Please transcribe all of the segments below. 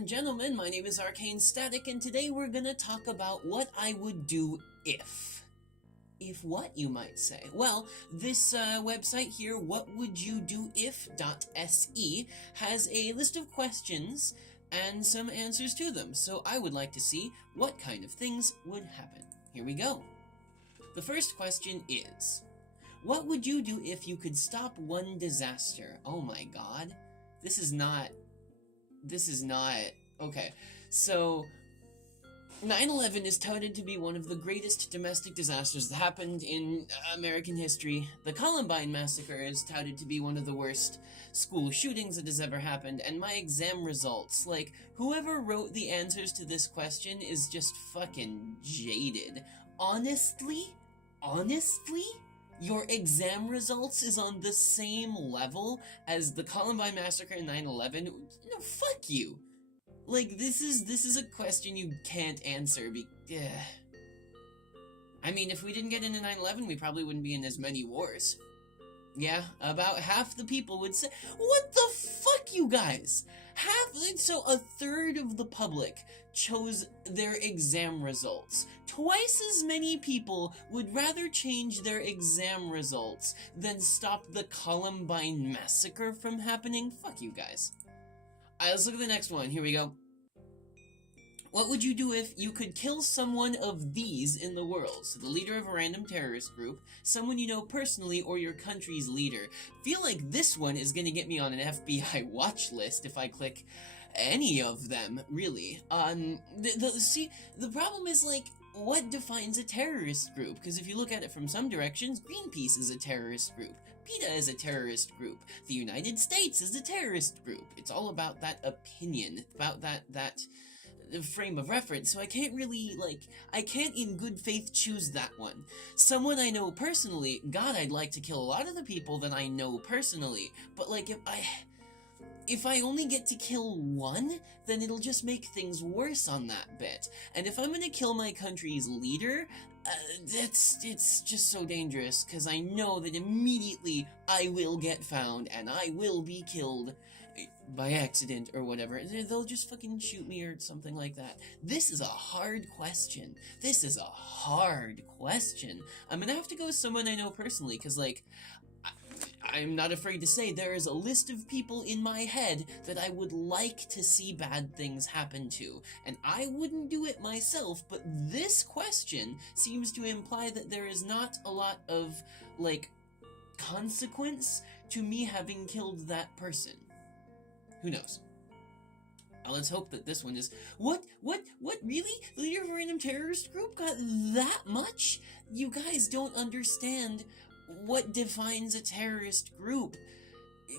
and gentlemen, my name is Arcane Static, and today we're gonna talk about what I would do if. If what, you might say? Well, this website here, whatwouldyoudouif.se, has a list of questions and some answers to them, so I would like to see what kind of things would happen. Here we go. The first question is, what would you do if you could stop one disaster? Oh my god. This is not... Okay, so 9/11 is touted to be one of the greatest domestic disasters that happened in American history. The Columbine Massacre is touted to be one of the worst school shootings that has ever happened, and my exam results, like, whoever wrote the answers to this question is just fucking jaded. Honestly? Your exam results is on the same level as the Columbine Massacre and 9/11? No, fuck you! Like, this is a question you can't answer, I mean, if we didn't get into 9/11, we probably wouldn't be in as many wars. Yeah, about half the people would say, what the fuck, you guys? So a third of the public chose their exam results. Twice as many people would rather change their exam results than stop the Columbine Massacre from happening. Fuck you guys. Alright, let's look at the next one. Here we go. What would you do if you could kill someone of these in the world? So the leader of a random terrorist group, someone you know personally, or your country's leader. Feel like this one is gonna get me on an FBI watch list if I click any of them, really. See, the problem is, like, what defines a terrorist group? Because if you look at it from some directions, Greenpeace is a terrorist group. PETA is a terrorist group. The United States is a terrorist group. It's all about that opinion, about that frame of reference, so I can't really, I can't in good faith choose that one. Someone I know personally, God, I'd like to kill a lot of the people that I know personally, but, like, if I only get to kill one, then it'll just make things worse on that bit. And if I'm gonna kill my country's leader, it's just so dangerous, because I know that immediately I will get found, and I will be killed by accident or whatever. They'll just fucking shoot me or something like that. This is a hard question. I'm gonna have to go with someone I know personally, because, like, I'm not afraid to say there is a list of people in my head that I would like to see bad things happen to, and I wouldn't do it myself, but this question seems to imply that there is not a lot of, like, consequence to me having killed that person. Who knows? Let's hope that this one is... What, really? The leader of a random terrorist group got that much? You guys don't understand what defines a terrorist group.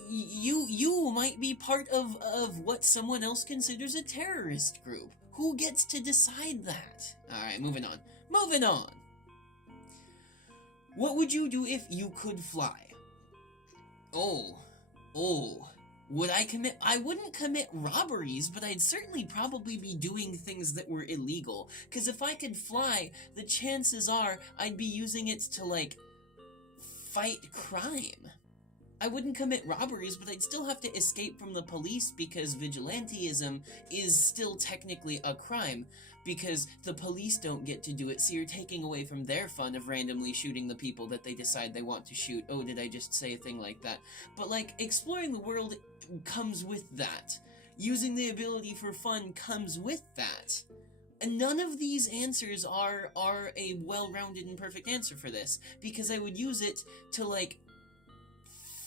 You might be part of what someone else considers a terrorist group. Who gets to decide that? Alright, moving on. What would you do if you could fly? I wouldn't commit robberies, but I'd certainly probably be doing things that were illegal. Because if I could fly, the chances are I'd be using it to, like, fight crime. I wouldn't commit robberies, but I'd still have to escape from the police because vigilantism is still technically a crime, because the police don't get to do it, so you're taking away from their fun of randomly shooting the people that they decide they want to shoot. Oh, did I just say a thing like that? But, like, exploring the world comes with that. Using the ability for fun comes with that. And none of these answers are a well-rounded and perfect answer for this, because I would use it to, like,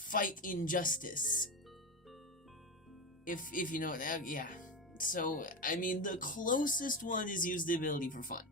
fight injustice. If you know what, yeah. So, I mean, the closest one is use the ability for fun.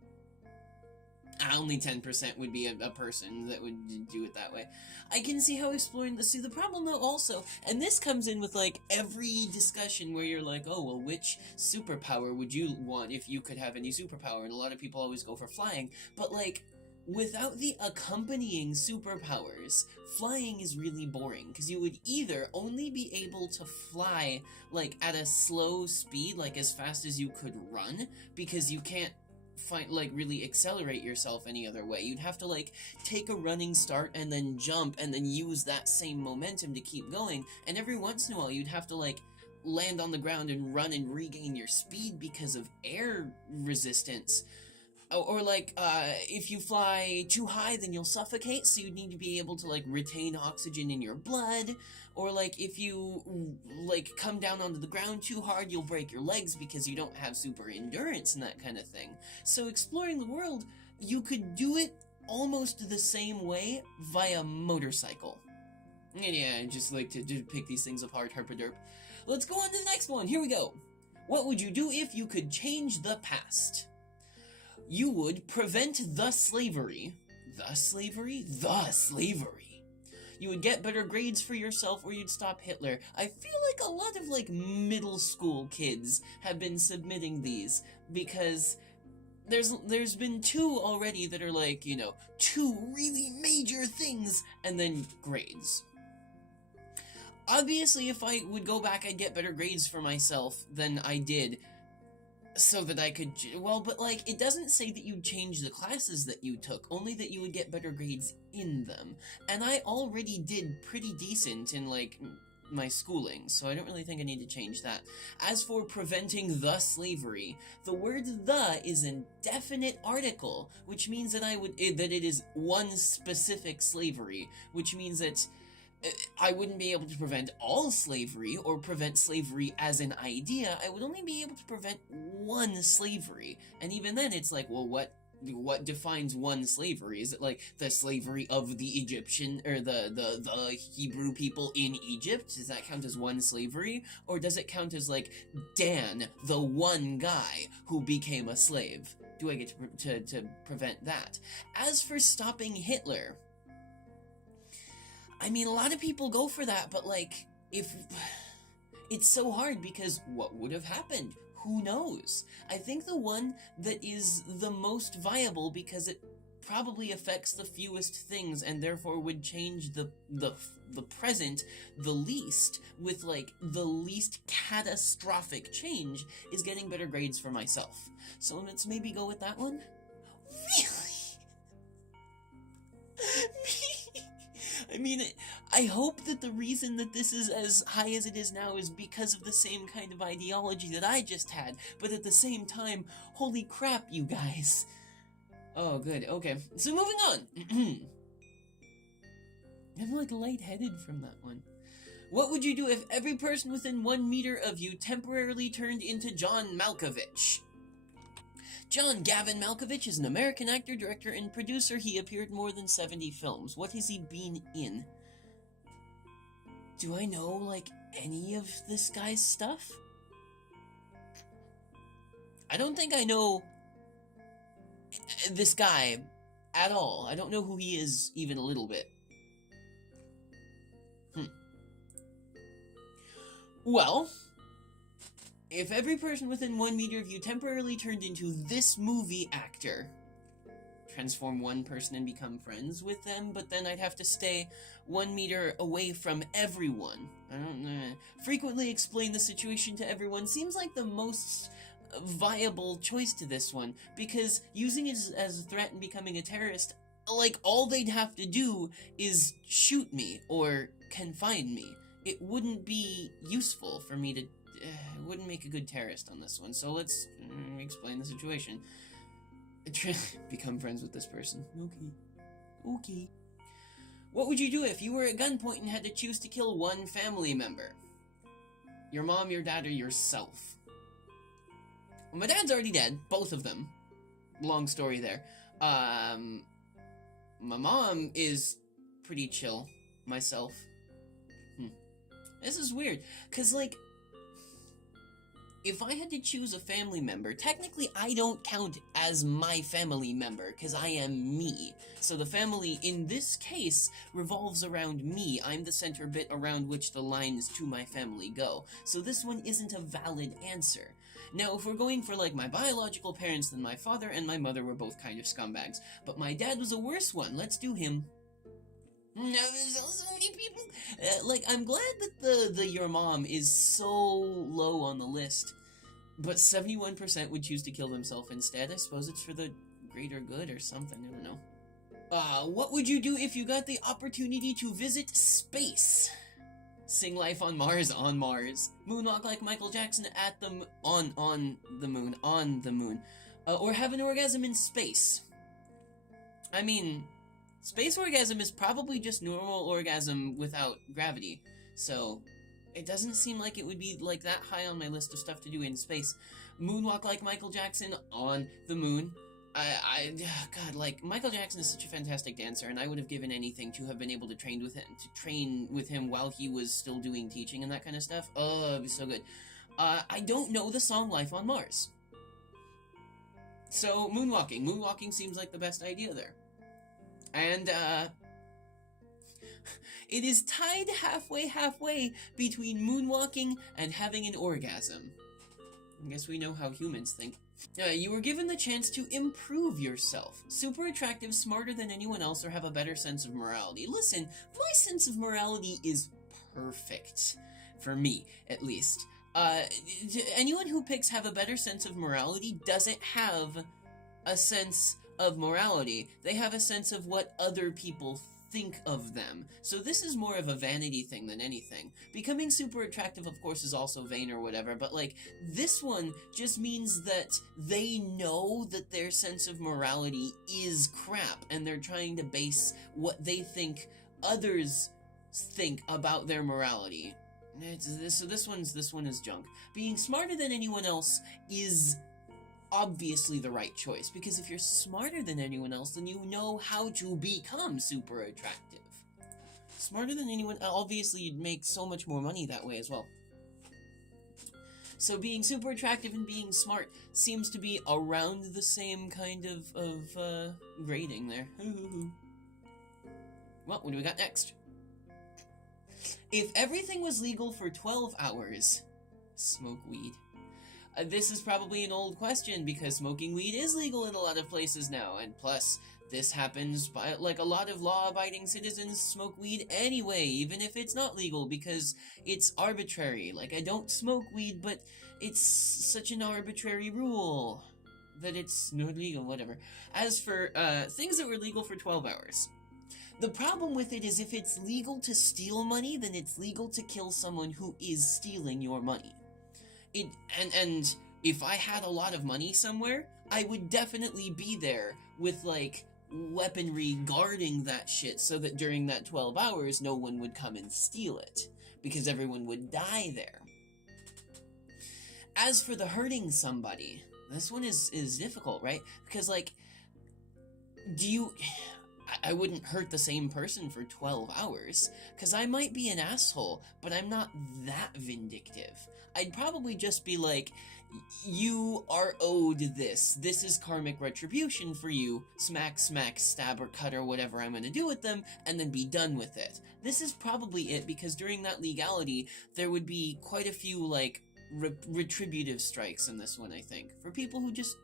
Only 10% would be a person that would do it that way. I can see how exploring the problem though also, and this comes in with, like, every discussion where you're like, oh, well, which superpower would you want if you could have any superpower? And a lot of people always go for flying, but, like, without the accompanying superpowers, flying is really boring, because you would either only be able to fly, like, at a slow speed, like as fast as you could run, because you can't really accelerate yourself any other way. You'd have to, like, take a running start and then jump and then use that same momentum to keep going, and every once in a while you'd have to, like, land on the ground and run and regain your speed because of air resistance. Or like, if you fly too high, then you'll suffocate, so you need to be able to, like, retain oxygen in your blood. Or, like, if you, like, come down onto the ground too hard, you'll break your legs because you don't have super endurance and that kind of thing. So exploring the world, you could do it almost the same way via motorcycle. And yeah, I just like to pick these things apart, herpaderp. Let's go on to the next one. Here we go. What would you do if you could change the past? You would prevent the slavery. The slavery? The slavery. You would get better grades for yourself, or you'd stop Hitler. I feel like a lot of, like, middle school kids have been submitting these, because there's been two already that are, like, you know, two really major things, and then grades. Obviously, if I would go back, I'd get better grades for myself than I did, so that I could, well, but, like, it doesn't say that you'd change the classes that you took, only that you would get better grades in them. And I already did pretty decent in, like, my schooling, so I don't really think I need to change that. As for preventing the slavery, the word "the" is an definite article, which means that that it is one specific slavery, which means that I wouldn't be able to prevent all slavery, or prevent slavery as an idea. I would only be able to prevent one slavery. And even then, it's like, well, what defines one slavery? Is it like the slavery of the Egyptian, or the Hebrew people in Egypt? Does that count as one slavery? Or does it count as, like, Dan, the one guy who became a slave? Do I get to prevent that? As for stopping Hitler, I mean, a lot of people go for that, but, like, it's so hard, because what would have happened? Who knows? I think the one that is the most viable, because it probably affects the fewest things, and therefore would change the present the least, with, like, the least catastrophic change, is getting better grades for myself. So let's maybe go with that one? Really? I mean, I hope that the reason that this is as high as it is now is because of the same kind of ideology that I just had, but at the same time, holy crap, you guys. Oh, good, okay. So moving on. I'm, like, lightheaded from that one. What would you do if every person within 1 meter of you temporarily turned into John Malkovich? John Gavin Malkovich is an American actor, director, and producer. He appeared in more than 70 films. What has he been in? Do I know, like, any of this guy's stuff? I don't think I know this guy at all. I don't know who he is even a little bit. Well, if every person within 1 meter of you temporarily turned into this movie actor, transform one person and become friends with them, but then I'd have to stay 1 meter away from everyone. I don't know. Frequently explain the situation to everyone seems like the most viable choice to this one, because using it as a threat and becoming a terrorist, like, all they'd have to do is shoot me or confine me. It wouldn't be useful for me to wouldn't make a good terrorist on this one, so let's explain the situation. Become friends with this person. Okay. What would you do if you were at gunpoint and had to choose to kill one family member? Your mom, your dad, or yourself? Well, my dad's already dead, both of them. Long story there. My mom is pretty chill. Myself. This is weird, because, like, if I had to choose a family member, technically I don't count as my family member, because I am me. So the family, in this case, revolves around me. I'm the center bit around which the lines to my family go. So this one isn't a valid answer. Now, if we're going for, like, my biological parents, then my father and my mother were both kind of scumbags. But my dad was a worse one. Let's do him. No, there's so many people. Like, I'm glad that the your mom is so low on the list, but 71% would choose to kill themselves instead. I suppose it's for the greater good or something. I don't know. What would you do if you got the opportunity to visit space? Sing Life on Mars on Mars. Moonwalk like Michael Jackson at the on the moon. Or have an orgasm in space. I mean, space orgasm is probably just normal orgasm without gravity. So, it doesn't seem like it would be like that high on my list of stuff to do in space. Moonwalk like Michael Jackson on the moon. God, like, Michael Jackson is such a fantastic dancer, and I would have given anything to have been able to train with him while he was still doing teaching and that kind of stuff. Oh, it'd be so good. I don't know the song Life on Mars. So, moonwalking. Moonwalking seems like the best idea there. And, it is tied halfway between moonwalking and having an orgasm. I guess we know how humans think. You were given the chance to improve yourself. Super attractive, smarter than anyone else, or have a better sense of morality. Listen, my sense of morality is perfect. For me, at least. Anyone who picks have a better sense of morality doesn't have a sense of morality. They have a sense of what other people think of them. So this is more of a vanity thing than anything. Becoming super attractive, of course, is also vain or whatever, but, like, this one just means that they know that their sense of morality is crap, and they're trying to base what they think others think about their morality. So this one is junk. Being smarter than anyone else is obviously the right choice, because if you're smarter than anyone else, then you know how to become super attractive. Smarter than anyone, obviously you'd make so much more money that way as well. So being super attractive and being smart seems to be around the same kind of grading there. Well, what do we got next? If everything was legal for 12 hours, smoke weed. This is probably an old question, because smoking weed is legal in a lot of places now, and plus, this happens by, like, a lot of law-abiding citizens smoke weed anyway, even if it's not legal, because it's arbitrary. Like, I don't smoke weed, but it's such an arbitrary rule that it's not legal, whatever. As for, things that were legal for 12 hours. The problem with it is if it's legal to steal money, then it's legal to kill someone who is stealing your money. And if I had a lot of money somewhere, I would definitely be there with, like, weaponry guarding that shit so that during that 12 hours no one would come and steal it, because everyone would die there. As for the hurting somebody, this one is difficult, right? Because, like, I wouldn't hurt the same person for 12 hours, because I might be an asshole, but I'm not that vindictive. I'd probably just be like, you are owed this. This is karmic retribution for you. Smack, smack, stab, or cut, or whatever I'm gonna do with them, and then be done with it. This is probably it, because during that legality, there would be quite a few, like, retributive strikes in this one, I think, for people who just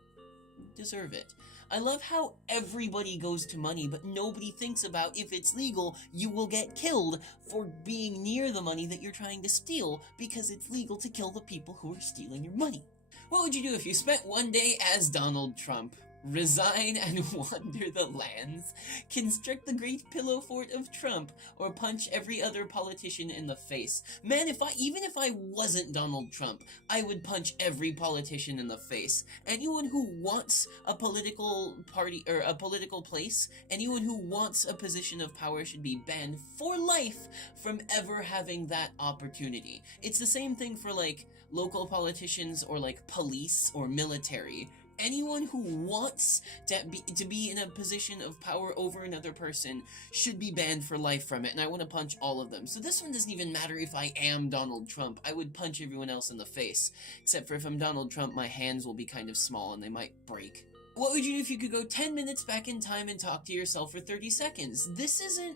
deserve it. I love how everybody goes to money, but nobody thinks about if it's legal, you will get killed for being near the money that you're trying to steal, because it's legal to kill the people who are stealing your money. What would you do if you spent one day as Donald Trump? Resign and wander the lands, construct the great pillow fort of Trump, or punch every other politician in the face. Man, even if I wasn't Donald Trump, I would punch every politician in the face. Anyone who wants a political party, or a political place, anyone who wants a position of power should be banned for life from ever having that opportunity. It's the same thing for, like, local politicians or, like, police or military. Anyone who wants to be in a position of power over another person should be banned for life from it, and I want to punch all of them. So this one doesn't even matter if I am Donald Trump. I would punch everyone else in the face. Except for if I'm Donald Trump, my hands will be kind of small and they might break. What would you do if you could go 10 minutes back in time and talk to yourself for 30 seconds? This isn't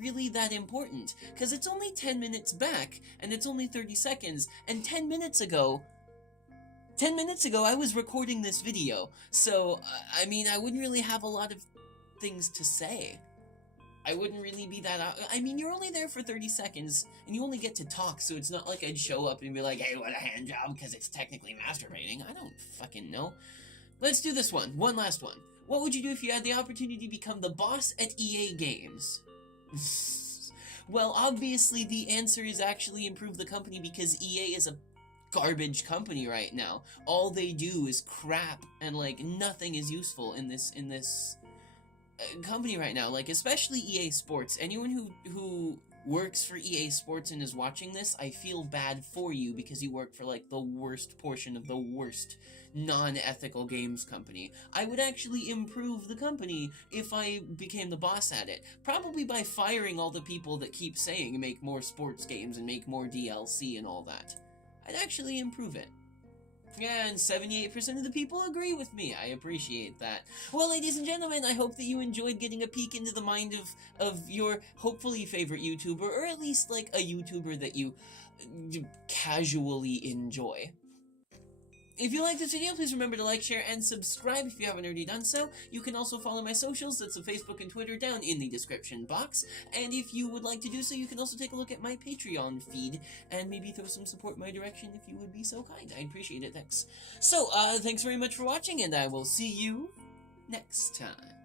really that important, because it's only 10 minutes back, and it's only 30 seconds, and 10 minutes ago, I was recording this video, so, I mean, I wouldn't really have a lot of things to say. I wouldn't really be that... I mean, you're only there for 30 seconds, and you only get to talk, so it's not like I'd show up and be like, hey, what a hand job, because it's technically masturbating. I don't fucking know. Let's do this one. One last one. What would you do if you had the opportunity to become the boss at EA Games? Well, obviously the answer is actually improve the company, because EA is a garbage company right now. All they do is crap, and like nothing is useful in this company right now. Like, especially EA Sports. Anyone who works for EA Sports and is watching this, I feel bad for you, because you work for like the worst portion of the worst non-ethical games company. I would actually improve the company if I became the boss at it. Probably by firing all the people that keep saying make more sports games and make more DLC and all that. I'd actually improve it. Yeah, and 78% of the people agree with me. I appreciate that. Well, ladies and gentlemen, I hope that you enjoyed getting a peek into the mind of your hopefully favorite YouTuber, or at least like a YouTuber that you casually enjoy. If you like this video, please remember to like, share, and subscribe if you haven't already done so. You can also follow my socials, that's on Facebook and Twitter, down in the description box. And if you would like to do so, you can also take a look at my Patreon feed, and maybe throw some support my direction if you would be so kind. I'd appreciate it, thanks. So, thanks very much for watching, and I will see you next time.